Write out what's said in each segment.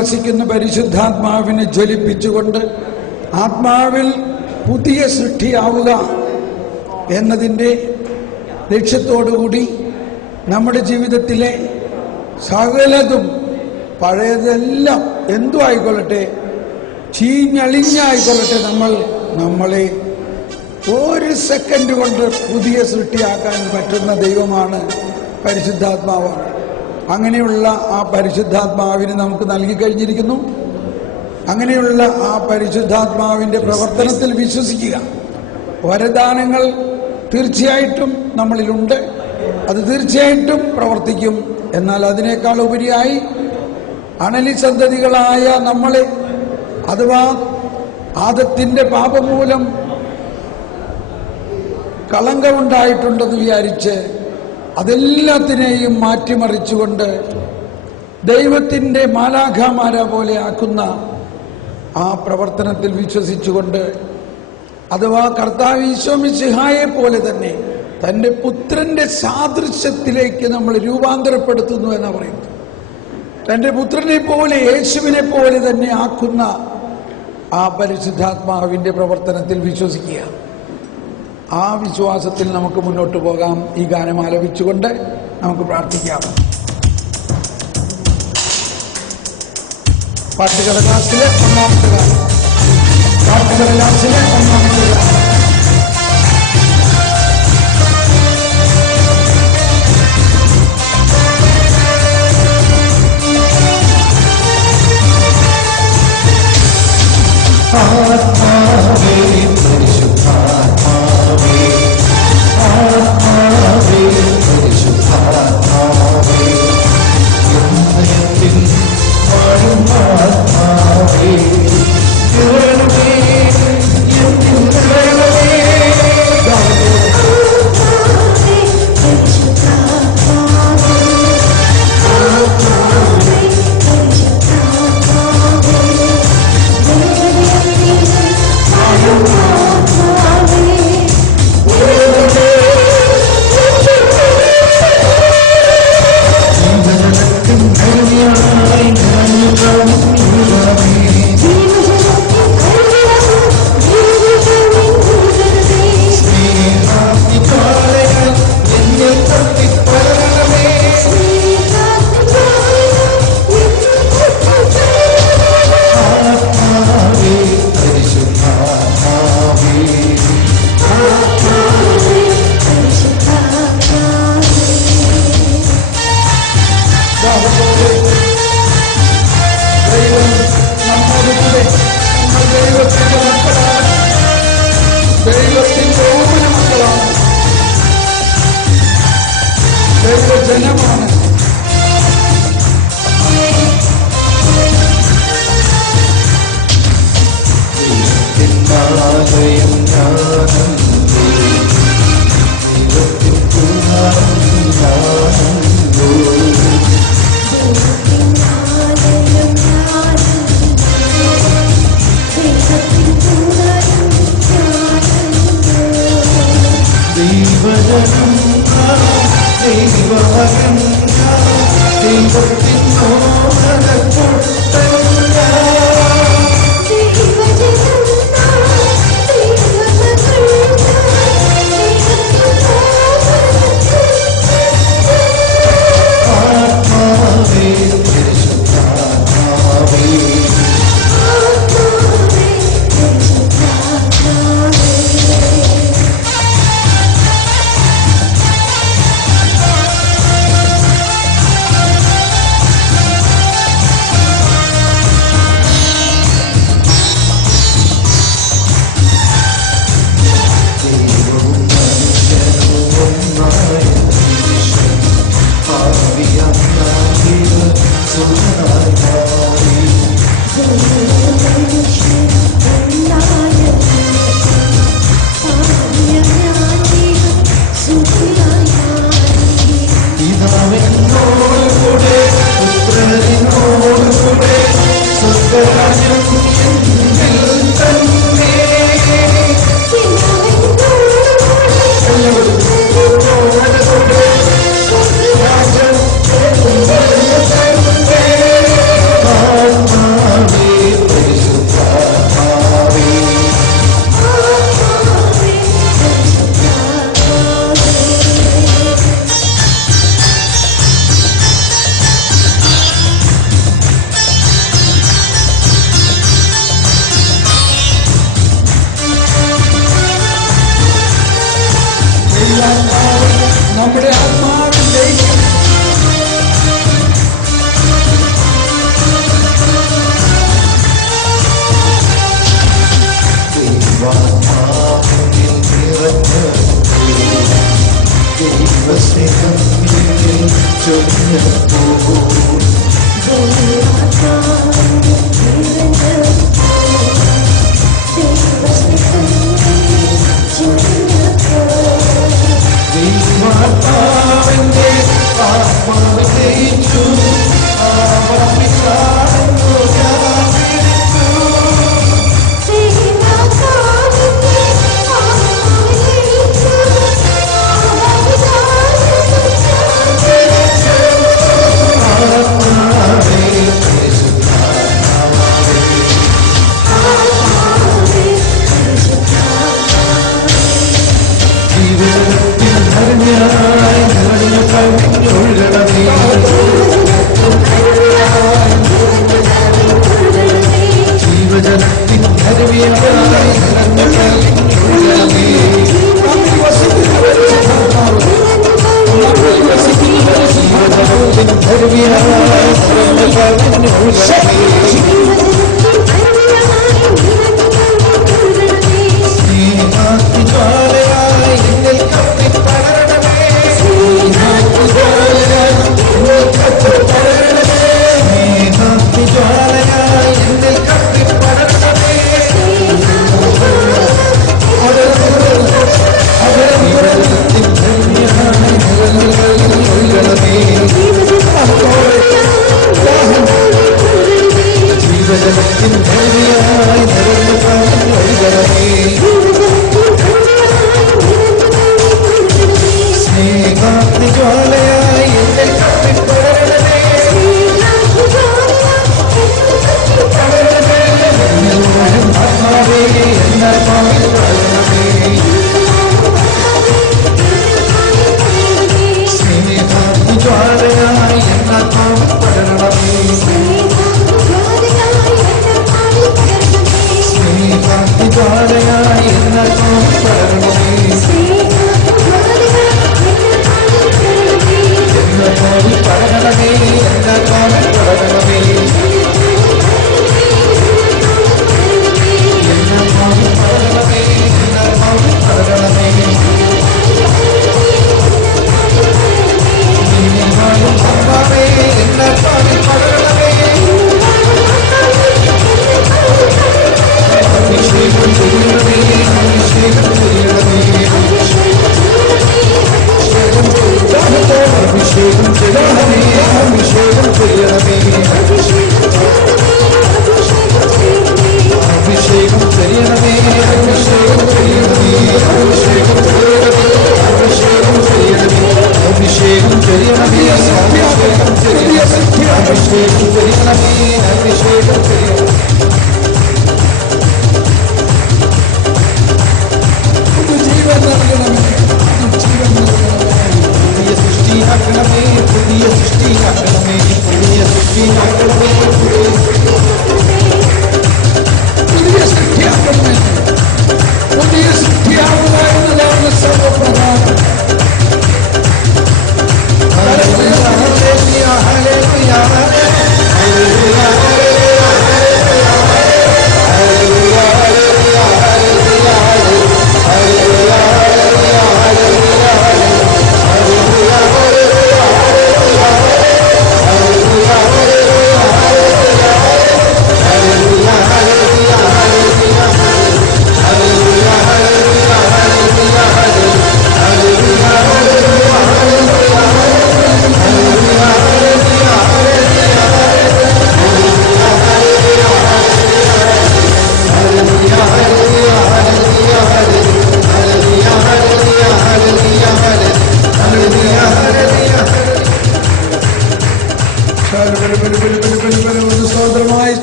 വസിക്കുന്ന പരിശുദ്ധാത്മാവിനെ ജ്വലിപ്പിച്ചുകൊണ്ട് ആത്മാവിൽ പുതിയ സൃഷ്ടിയാവുക എന്നതിൻ്റെ ലക്ഷ്യത്തോടുകൂടി നമ്മുടെ ജീവിതത്തിലെ സകലതും പഴയതെല്ലാം എന്തും ആയിക്കൊള്ളട്ടെ, ചീഞ്ഞളിഞ്ഞായിക്കൊള്ളട്ടെ, നമ്മളെ ഒരു സെക്കൻഡ് കൊണ്ട് പുതിയ സൃഷ്ടിയാക്കാൻ പറ്റുന്ന ദൈവമാണ് പരിശുദ്ധാത്മാവാണ്. അങ്ങനെയുള്ള ആ പരിശുദ്ധാത്മാവിനെ നമുക്ക് നൽകി കഴിഞ്ഞിരിക്കുന്നു. അങ്ങനെയുള്ള ആ പരിശുദ്ധാത്മാവിൻ്റെ പ്രവർത്തനത്തിൽ വിശ്വസിക്കുക. വരദാനങ്ങൾ തീർച്ചയായിട്ടും നമ്മളിലുണ്ട്, അത് തീർച്ചയായിട്ടും പ്രവർത്തിക്കും. എന്നാൽ അതിനേക്കാൾ ഉപരിയായി അണലി സന്തതികളായ നമ്മളെ, അഥവാ ആദത്തിന്റെ പാപം മൂലം കളങ്കമുണ്ടായിട്ടുണ്ടെന്ന് വിചാരിച്ച് അതെല്ലാത്തിനെയും മാറ്റിമറിച്ചുകൊണ്ട് ദൈവത്തിൻ്റെ മാലാഖമാര പോലെ ആക്കുന്ന ആ പ്രവർത്തനത്തിൽ വിശ്വസിച്ചുകൊണ്ട്, അഥവാ കർത്താവ് ഈശോ മിശിഹായെ പോലെ തന്നെ തൻ്റെ പുത്രന്റെ സാദൃശ്യത്തിലേക്ക് നമ്മൾ രൂപാന്തരപ്പെടുത്തുന്നു എന്ന് പറയുന്നത്. തൻ്റെ പുത്രനെ പോലെ, യേശുവിനെ പോലെ തന്നെ ആക്കുന്ന ആ പരിശുദ്ധാത്മാവിൻ്റെ പ്രവർത്തനത്തിൽ വിശ്വസിക്കുക. ആ വിശ്വാസത്തിൽ നമുക്ക് മുന്നോട്ട് പോകാം. ഈ ഗാനം ആലപിച്ചുകൊണ്ട് നമുക്ക് പ്രാർത്ഥിക്കാം. പാട്ടുകടലാസിലെ ഒന്നാമത്തെ ഗാനം. പാട്ടുകടലാസിലെ ഒന്നാമത്തെ ഗാനം. ആത്മാവേ പരിശുദ്ധാത്മാവേ, ആത്മാവേ പരിശുദ്ധാത്മാവേ, ഹൃദയത്തിൽ വാഴും ആത്മാവേ, കേളണമേ എന്നിൽ കേളണമേ.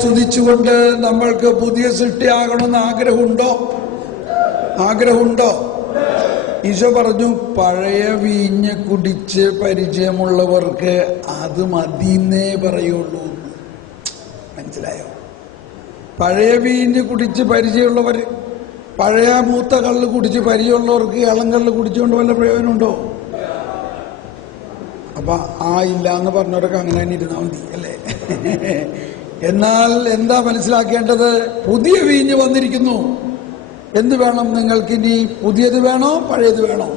സ്തുതിച്ചുകൊണ്ട് നമ്മൾക്ക് പുതിയ സൃഷ്ടിയാകണമെന്ന് ആഗ്രഹമുണ്ടോ? ഈശോ പറഞ്ഞു, പഴയ വീഞ്ഞ് കുടിച്ച് പരിചയമുള്ളവർക്ക് അത് മതിന്നേ പറയുള്ളൂ. മനസ്സിലായോ? പഴയ വീഞ്ഞ് കുടിച്ച് പരിചയമുള്ളവർ, പഴയ മൂത്ത കള്ള് കുടിച്ച് പരിചയമുള്ളവർക്ക് ഇളം കള്ള് കുടിച്ചുകൊണ്ട് വല്ല പ്രയോജനമുണ്ടോ? അപ്പൊ ഇല്ല എന്ന് പറഞ്ഞവരൊക്കെ അങ്ങനെ തന്നെ ഇരുന്നാൽ മതി അല്ലേ? എന്നാൽ എന്താ മനസ്സിലാക്കേണ്ടത്? പുതിയ വീഞ്ഞ് വന്നിരിക്കുന്നു. എന്ത് വേണം നിങ്ങൾക്കിനി? പുതിയത് വേണോ പഴയത് വേണോ?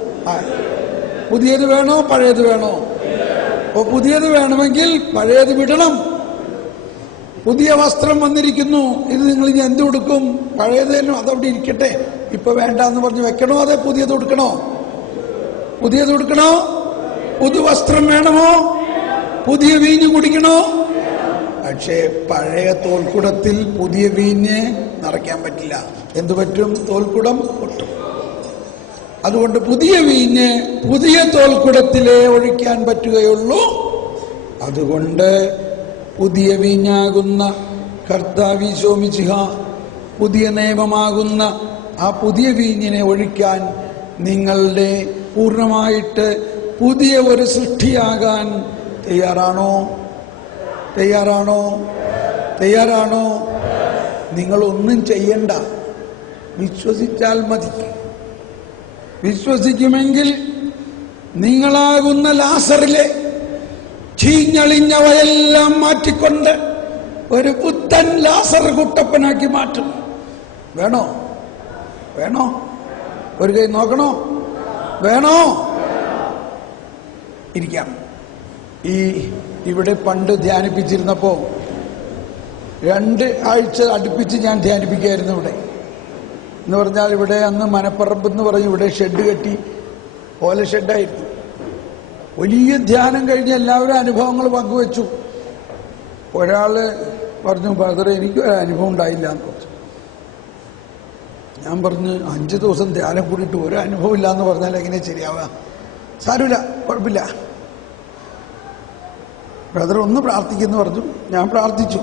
പുതിയത് വേണോ പഴയത് വേണോ? അപ്പൊ പുതിയത് വേണമെങ്കിൽ പഴയത് വിടണം. പുതിയ വസ്ത്രം വന്നിരിക്കുന്നു, ഇത് നിങ്ങൾ ഇനി എന്ത് കൊടുക്കും? പഴയതേനും അതവിടെ ഇരിക്കട്ടെ, ഇപ്പൊ വേണ്ട എന്ന് പറഞ്ഞ് വെക്കണോ? അതെ പുതിയത് കൊടുക്കണോ? പുതിയത് കൊടുക്കണോ? പുതുവസ്ത്രം വേണമോ? പുതിയ വീഞ്ഞ് കുടിക്കണോ? പക്ഷേ പഴയ തോൽക്കുടത്തിൽ പുതിയ വീഞ്ഞ് നിറയ്ക്കാൻ പറ്റില്ല. എന്തു പറ്റും? തോൽക്കുടം പൊട്ടും. അതുകൊണ്ട് പുതിയ വീഞ്ഞ് പുതിയ തോൽക്കുടത്തിലേ ഒഴിക്കാൻ പറ്റുകയുള്ളൂ. അതുകൊണ്ട് പുതിയ വീഞ്ഞാകുന്ന കർത്താവ് ഈശോ മിശിഹ, പുതിയ നിയമമാകുന്ന ആ പുതിയ വീഞ്ഞിനെ ഒഴിക്കാൻ നിങ്ങളുടെ പൂർണ്ണമായിട്ട് പുതിയ ഒരു സൃഷ്ടിയാകാൻ തയ്യാറാണോ? തയ്യാറാണോ? തയ്യാറാണോ? നിങ്ങളൊന്നും ചെയ്യണ്ട, വിശ്വസിച്ചാൽ മതി. വിശ്വസിക്കുമെങ്കിൽ നിങ്ങളാകുന്ന ലാസറിലെ ചീഞ്ഞളിഞ്ഞവയെല്ലാം മാറ്റിക്കൊണ്ട് ഒരു പുത്തൻ ലാസർ കുട്ടപ്പനാക്കി മാറ്റും. വേണോ? വേണോ? ഒരു കൈ നോക്കണോ? വേണോ? ഇരിക്കാം. ഇവിടെ പണ്ട് ധ്യാനിപ്പിച്ചിരുന്നപ്പോ 2 ആഴ്ച അടുപ്പിച്ച് ഞാൻ ധ്യാനിപ്പിക്കുകയായിരുന്നു ഇവിടെ. എന്ന് പറഞ്ഞാൽ ഇവിടെ അന്ന് മനപ്പറമ്പ് എന്ന് പറഞ്ഞ് ഇവിടെ ഷെഡ് കെട്ടി, ഓല ഷെഡായിരുന്നു. വലിയ ധ്യാനം കഴിഞ്ഞ് എല്ലാവരും അനുഭവങ്ങൾ പങ്കുവെച്ചു. ഒരാള് പറഞ്ഞു, ബ്രദറെ എനിക്കൊരു അനുഭവം ഉണ്ടായില്ല എന്ന് പറഞ്ഞു. ഞാൻ പറഞ്ഞു, 5 ദിവസം ധ്യാനം കൂടിയിട്ട് ഒരു അനുഭവം ഇല്ല എന്ന് പറഞ്ഞാൽ എങ്ങനെ ശരിയാവുക? സാരമില്ല, കുഴപ്പമില്ല, ബ്രദർ ഒന്ന് പ്രാർത്ഥിക്കുന്നു പറഞ്ഞു. ഞാൻ പ്രാർത്ഥിച്ചു.